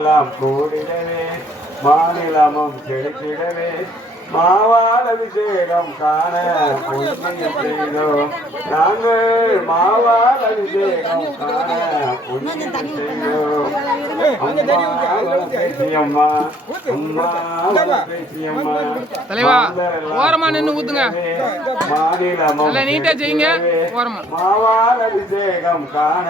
கூடிடவே மாநிலமும் செலுத்திடவே மாவால் அபிஷேகம் காண புண்ணியம் செய்தோம் நாங்கள் மாவால் அபிஷேகம் காண புண்ணியம் செய்தோம் அம்மா தலைவா ஓரமா நின்று ஊத்துங்க மாநிலமும் நீட்டா செய்யுங்க ஓரமா மாவால் அபிஷேகம் காண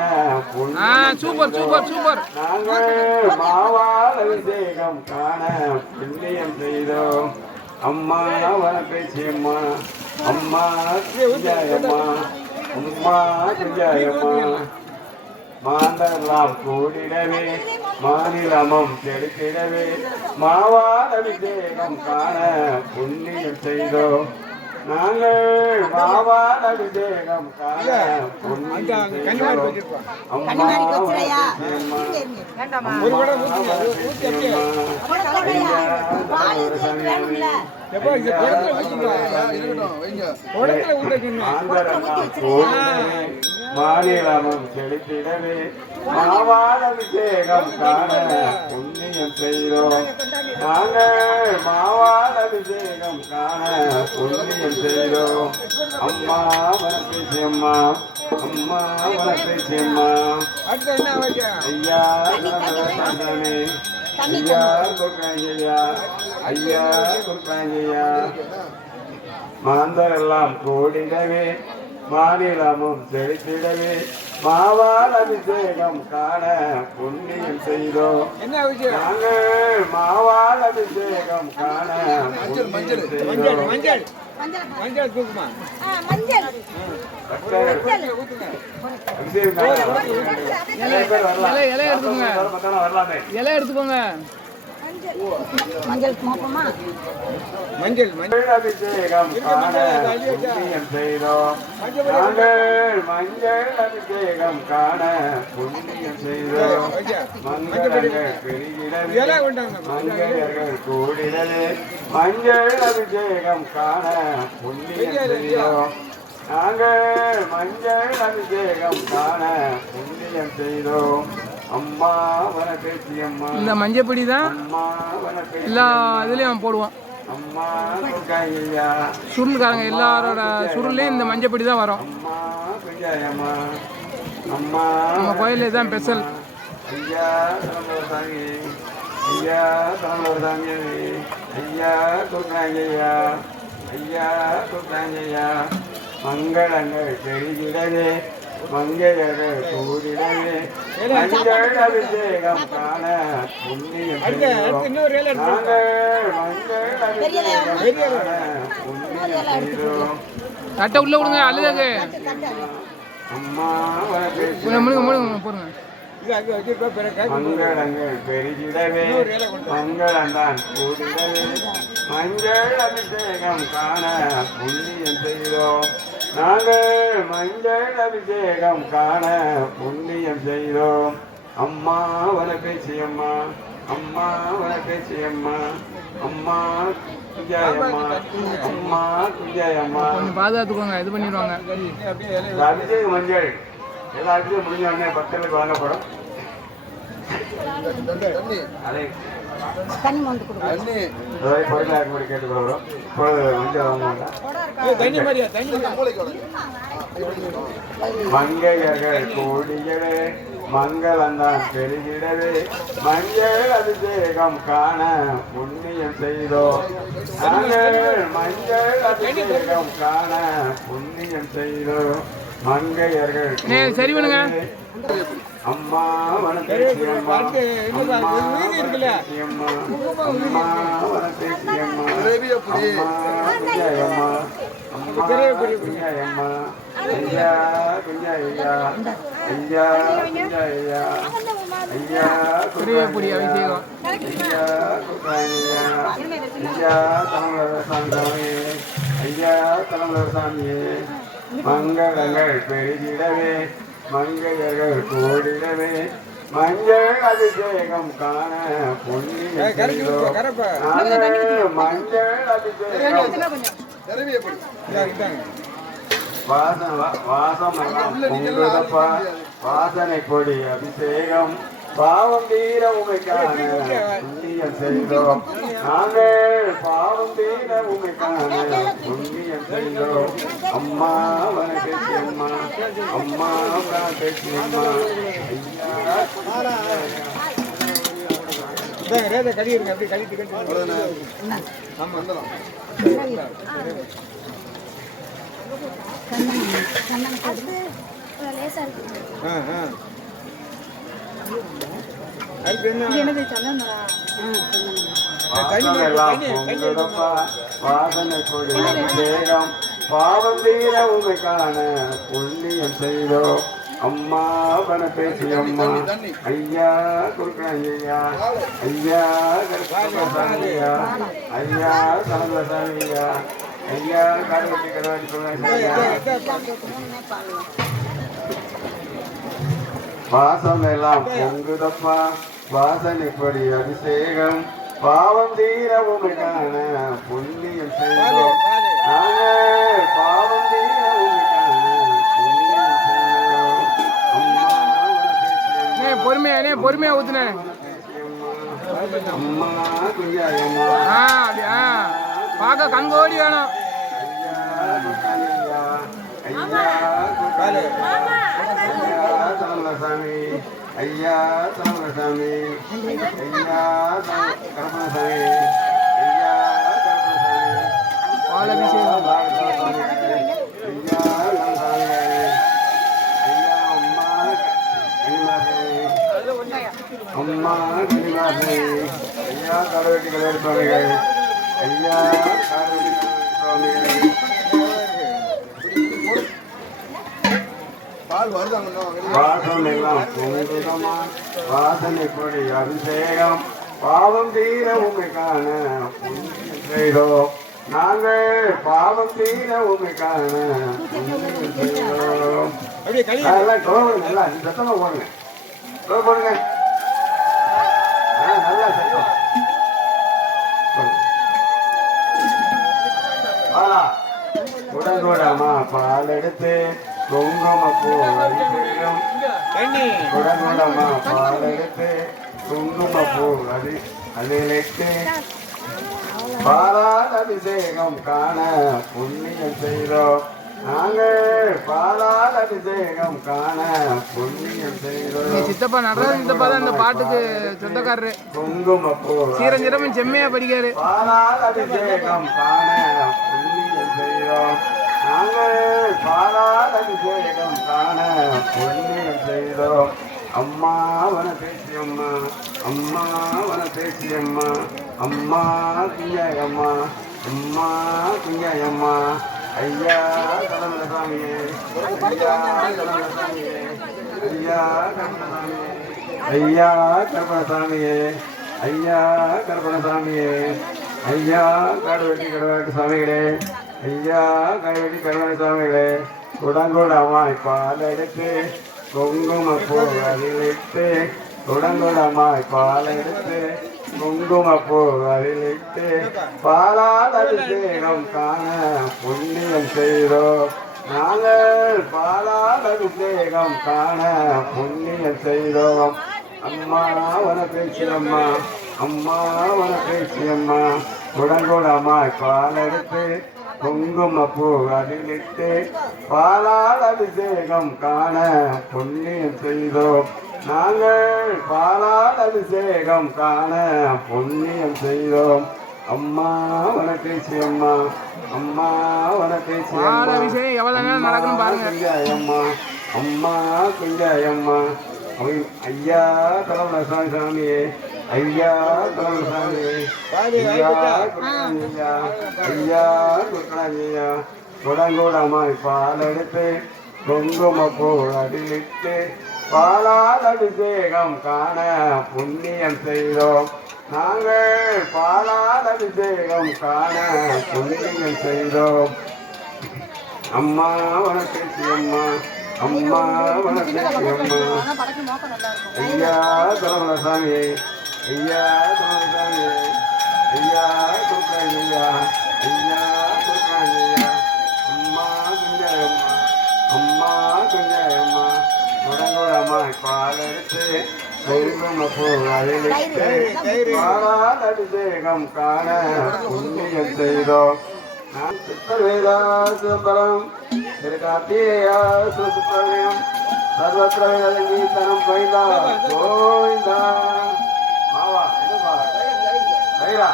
சூப்பர் சூப்பர் சூப்பர் நாங்கள் மாவால் அபிஷேகம் காண புண்ணியம் செய்தோம் அம்மா வனப்பேச்சியம்மா அம்மா குஞ்சாயம்மா அம்மா குஞ்சாயம்மா மாந்தெல்லாம் கூடிடவே மாநிலமும் செலுத்திடவே மாவால் அபிஷேகம் காண புண்ணியம் செய்தோம் நாங்கள் மாவால் அபிஷேகம் காண புண்ணியம் செய்தோம் அம்மா மாநிலமும் செலுத்திடவே மாவால் அபிஷேகம் காண புண்ணியம் செய்தோம் நாங்கள் மாவால் அபிஷேகம் காண புண்ணியம் செய்தோம் அம்மா வனப்பேச்சியம்மா அம்மா வனப்பேச்சியம்மா ஐயா சாமி ஐயா கொடுக்காங்கய்யா ஐயா கொடுக்காங்கய்யா மாந்தரெல்லாம் கூடிடவே மாநிலமும் செலுத்திடவே மாவால் அபிஷேகம் காண புண்ணியம் செய்தோம் நாங்கள் மாவால் அபிஷேகம் காண புண்ணியம் செய்தோம் இலை எடுத்துக்கோங்க மஞ்சள் அபிஷேகம் காண புண்ணியம் செய்தோம் நாங்கள் மஞ்சள் அபிஷேகம் காண புண்ணியம் செய்தோம் மங்களங்கள் பெருகிடவே மங்கையர்கள் கூடிடவே மஞ்சள் அபிஷேகம் காண புண்ணியம் செய்தோம் நாங்கள் மஞ்சள் அபிஷேகம் காண புண்ணியம் செய்தோம் அம்மா வனப்பேச்சியம்மா இந்த மஞ்சப்பொடி தான் எல்லா இதுலயும் போடுவோம் அம்மா குஞ்சாயம்மா சுருள்காரங்க எல்லாரோட சுருள்லையும் இந்த மஞ்சப்பொடி தான் வரும் அம்மா குஞ்சாயம்மா அம்மா நம்ம கோயிலே தான் ஸ்பெஷல் ஐயா தலைவர் சாமி ஐயா தலைவர் சாமி ஐயா குஞ்சாயம்மா ஐயா குஞ்சாயம்மா மங்களங்கள் பெருகிடவே மங்கையர்கள் கூடிடவே மஞ்சள் அபிஷேகம் காண புண்ணியம் செய்தோம் நாங்கள் மஞ்சள் அபிஷேகம் காண புண்ணியம் செய்தோம் கட்டை உள்ள விடுங்க அழுதாங்க அம்மா போடுங்க மங்களங்கள் பெருகிடவே மங்களந்தான் கூடிடவே மஞ்சள் அபிஷேகம் காண புண்ணியம் செய்தோம் நாங்கள் மஞ்சள் அபிஷேகம் காண புண்ணியம் செய்தோம் அம்மா வனப்பேச்சியம்மா அம்மா வனப்பேச்சியம்மா அம்மா குஞ்சாயம்மா அம்மா குஞ்சாயம்மா பாதுகாத்துக்கோங்க இது பண்ணிடுவாங்க அபிஷேக மஞ்சள் எல்லா அபிஷேகம் முடிஞ்ச உடனே பக்தர்களுக்கு வழங்கப்படும் அதை பொருளாக்கும்படி கேட்டுக்கொள்கிறோம் மங்கையர்கள் கூடியவே மங்களந்தான் பெருகிடவே மஞ்சள் அபிஷேகம் காண புண்ணியம் செய்தோம் நாங்கள் மஞ்சள் அபிஷேகம் காண புண்ணியம் செய்தோம் மங்கையர்கள் சரி பண்ணுங்க அம்மா வனப்பேச்சியம்மா அம்மா வனப்பேச்சியம்மா அம்மா வனப்பேச்சியம்மா அம்மா குஞ்சாயம்மா ஐயா குஞ்சாயா ஐயா குஞ்சாயா ஐயா குடியா அபிஷேகம் ஐயா குஞ்சாயா ஐயா தலைவர் சாமி ஐயா தலைவர் சாமியே மங்களங்கள் பெருகிடவே மங்கையர்கள் கூடிடவே மஞ்சள் அபிஷேகம் காண புண்ணியம் செய்தோம் மஞ்சள் அபிஷேகம் வாசம் பொங்குதப்பா வாசனை பொடி அபிஷேகம் பாவம் தீர உமைக்கான புண்ணியம் செய்தோம் நாங்கள் பாவம் தீர உமைக்கான புண்ணியம் செய்தோம் அம்மா வனப்பேச்சி அம்மா அம்மா வனப்பேச்சி அம்மா ரேதை கழிவுங்க அப்படி கழித்து ஆமா வந்துடும் வாசனை கொடி தேகம் பாவம் தீர உமைக்கான புண்ணியம் செய்தோம் அம்மா வனப்பேச்சி அம்மா ஐயா குறுக்கணையா ஐயா கருப்பசாமியா ஐயா கலந்தசாமியா ஐயா கார்வட்டி கருவாடி சொன்னாங்க வாசம் எல்லாம் பொங்குதப்பா வாசனை கொடி அபிஷேகம் பாவம் தீர உமைக்கான புண்ணியம் செய்தோம் நாங்கள் பாவம் தீர உமைக்கான புண்ணியம் செய்தோம் பொறுமையா ஊத்துனே அம்மா குஞ்சாயம்மா பார்க்க கண்கோடி வேணும் சாமி ஐயா சாமி ஐயா கருப்பணசாமி ஐயா கருப்பணசாமி அம்மா கனிமாசை ஐயா கடவெட்டி கல்யாண சுவாமிகள் ஐயா காரவெட்டி சுவாமிகள் வாசம் எல்லாம் பொங்குதமா வாசனை கொடி அபிஷேகம் பாவம் தீர உமைக்கான புண்ணியம் செய்தோம் நாங்கள் பாவம் தீர உமைக்கான புண்ணியம் செய்தோம் அதெல்லாம் கோவம் நல்லா சத்தமா போடுங்க போடுங்க நல்லா சத்தம் உடன்கூடாமா பால் எடுத்து குங்குமப்பூ உடன்கூடாமா பால் எடுத்து குங்குமப்பூ அதிலிட்டு பாலால் அபிஷேகம் காண புண்ணியம் செய்தோம் நாங்கள் பாலால் அபிஷேகம் காண புண்ணியம் செய்தோம் சித்தப்பா நடராஜன் சித்தப்பா தான் இந்த பாட்டுக்கு சொந்தக்காரரு குங்குமப்பூ சீரஞ்சிரமன் செம்மையா படிக்காரு பாலால் அபிஷேகம் காண புண்ணியம் செய்தோம் நாங்கள் பாலால் அபிஷேகம் காண புண்ணியம் செய்தோம் அம்மா வனப்பேச்சி அம்மா அம்மா வனப்பேச்சி அம்மா அம்மா குஞ்சாயம்மா அம்மா குஞ்சாயம்மா ஐயா கலந்தசாமியே ஐயா கலந்தசாமியே ஐயா கலந்தசாமியே ஐயா கருப்பணசாமியே ஐயா கருப்பணசாமியே ஐயா காடுவெட்டி கருவாட்டு சாமிகளே ஐயா காடுவெட்டி கருவாட்டு சாமிகளே குடங்குடமாய் பால் எடுத்து குங்குமப்பூ அதிலிட்டு குடங்குடமாய் பால் எடுத்து குங்குமப்பூ அதிலிட்டு பாலால் அபிஷேகம் காண புண்ணியம் செய்தோம் நாங்கள் பாலால் அபிஷேகம் காண புண்ணியம் செய்தோம் அம்மா வனப்பேச்சி அம்மா அம்மா வனப்பேச்சி அம்மா குடங்குடமாய் பால் எடுத்து குங்குமப்பூ அதிலிட்டு பாலால் அபிஷேகம் காண புண்ணியம் செய்தோம் நாங்கள் பாலால் அபிஷேகம் காண புண்ணியம் செய்தோம் அம்மா வனப்பேச்சி அம்மா அம்மா வனப்பேச்சி விஷயம் எவ்வளவு நேரம் நடக்குன்னு பாருங்க அம்மா அம்மா குஞ்சாயம்மா ஐயா கலவரசாமி சாமியே ஐயா கலவரசாமி ஐயா குருக்கணையா ஐயா குருக்கணையா குடங்குடமாய் பால் எடுத்து குங்குமப்பூ அதிலிட்டு பாலால் அபிஷேகம் காண புண்ணியம் செய்தோம் நாங்கள் பாலால் அபிஷேகம் காண புண்ணியம் செய்தோம் அம்மா வனப்பேச்சி அம்மா அம்மா வனப்பேச்சி அம்மா ஐயா கலவரசாமியே ஐயா கலவரசாமியே ஐயா குருக்கணையா ஐயா குருக்கணையா அம்மா குஞ்சாயம்மா அம்மா குஞ்சாயம்மா குடங்குடமாய் பால் எடுத்து பாலால் அபிஷேகம் காண புண்ணியம் செய்தோம் நான் சித்தவேதாசுபலம் திருக்கார்த்திகேயா சுப்ரமணியம் சர்வத்திர வேதங்கீதனம் கோவிந்தா கோவிந்தா மாவா என்னப்பா ரைரா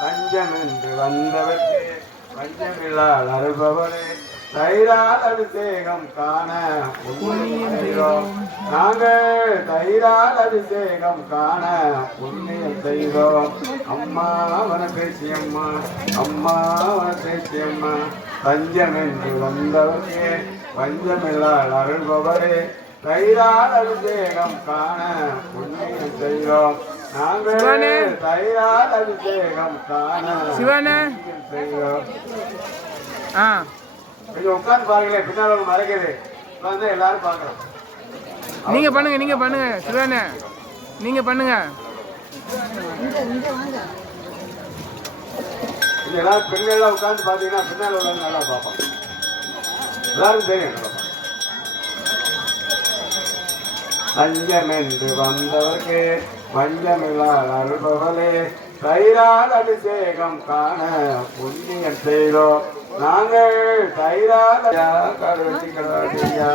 பஞ்சம் என்று வந்தவர்க்கு பஞ்சமில்லால் அருபவரே தைரால் அபிஷேகம் காண புண்ணியம் செய்தோம் நாங்கள் தைரால் அபிஷேகம் காண புண்ணியம் செய்தோம் அம்மா வனபேசியம்மா அம்மா வனபேசியம்மா பஞ்சம் என்று வந்தவர்க்கு பஞ்சமில்லால் அருள்பவரே தைரால் அபிஷேகம் காண புண்ணியம் செய்தோம் நாங்கள் தைரால் அபிஷேகம் காண புண்ணியம் செய்தோம் கொஞ்சம் உட்கார்ந்து பாருங்களேன் பின்னால ஒன்று மறைக்குது வந்து எல்லாரும் பார்க்கலாம் நீங்க பண்ணுங்க சிவானே நீங்க பண்ணுங்க எல்லாரும் பெண்கள்லாம் உட்கார்ந்து பார்த்தீங்கன்னா பின்னால உள்ளவங்க நல்லா பார்ப்பாங்க எல்லாரும் தெரியும் பஞ்சம் என்று வந்தவர்க்கு வஞ்சமில்லால் அருள்பவரே தைரால் அபிஷேகம் காண புண்ணியம் செய்தோம் நாங்கள் தைரால் கருவத்தி கடவுளையா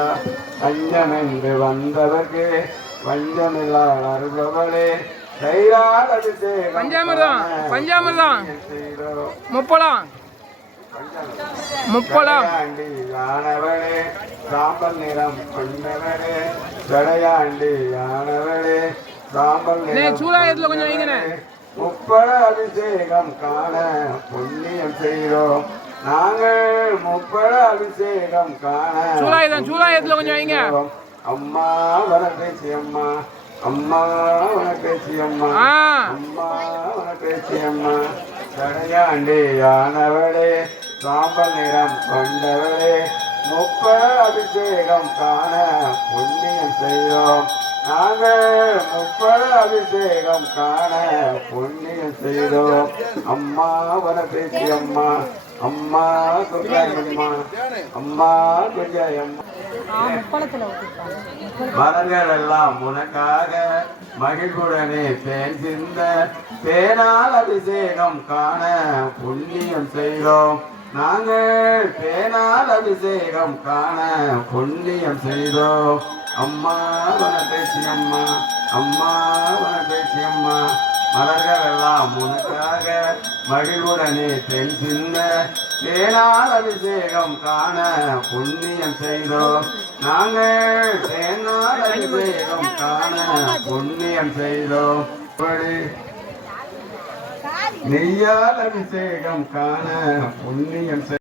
பஞ்சம் என்று வந்தவர்க்கு வஞ்சமில்லால் அருள்பவரே தைரால் அபிஷேகம் பஞ்சாமிர்தம் முப்பளம் யானவளே சாம்பல் நிறம் கொண்டவளே ஜடையாண்டி யானவளே சாம்பல் நிறம் சூழாயத்துல கொஞ்சம் வைங்கண்ணே முப்பட அபிஷேகம் காண புண்ணியம் செய்தோம் நாங்கள் முப்பட அபிஷேகம் காண சூழாயத்துல கொஞ்சம் வைங்க அம்மா வனப்பேசி அம்மா அம்மா வனப்பேசி அம்மா அம்மா வனப்பேசி அம்மா ஜடையாண்டி யானவளே சாம்பல் நிறம் கொண்டவளே முப்பட அபிஷேகம் காண புண்ணியம் செய்தோம் நாங்கள் முப்பட அபிஷேகம் காண புண்ணியம் செய்தோம் அம்மா வனப்பேசி அம்மா அம்மா துர்காயம்மா அம்மா துர்காயம்மா மலர்கள் எல்லாம் உனக்காக மகிழ்வுடனே தேன் சிந்த தேனால் அபிஷேகம் காண புண்ணியம் செய்தோம் நாங்கள் தேனால் அபிஷேகம் காண புண்ணியம் செய்தோம் அம்மா வனப்பேசி அம்மா அம்மா வனப்பேசி அம்மா மலர்கள் எல்லாம் உனக்காக மகிழ்வுடனே தென் சிந்த தேனால் அபிஷேகம் காண புண்ணியம் செய்தோம் நாங்கள் தேனால் அபிஷேகம் காண புண்ணியம் செய்தோம் நெய்யால் அபிஷேகம் காண புண்ணியம்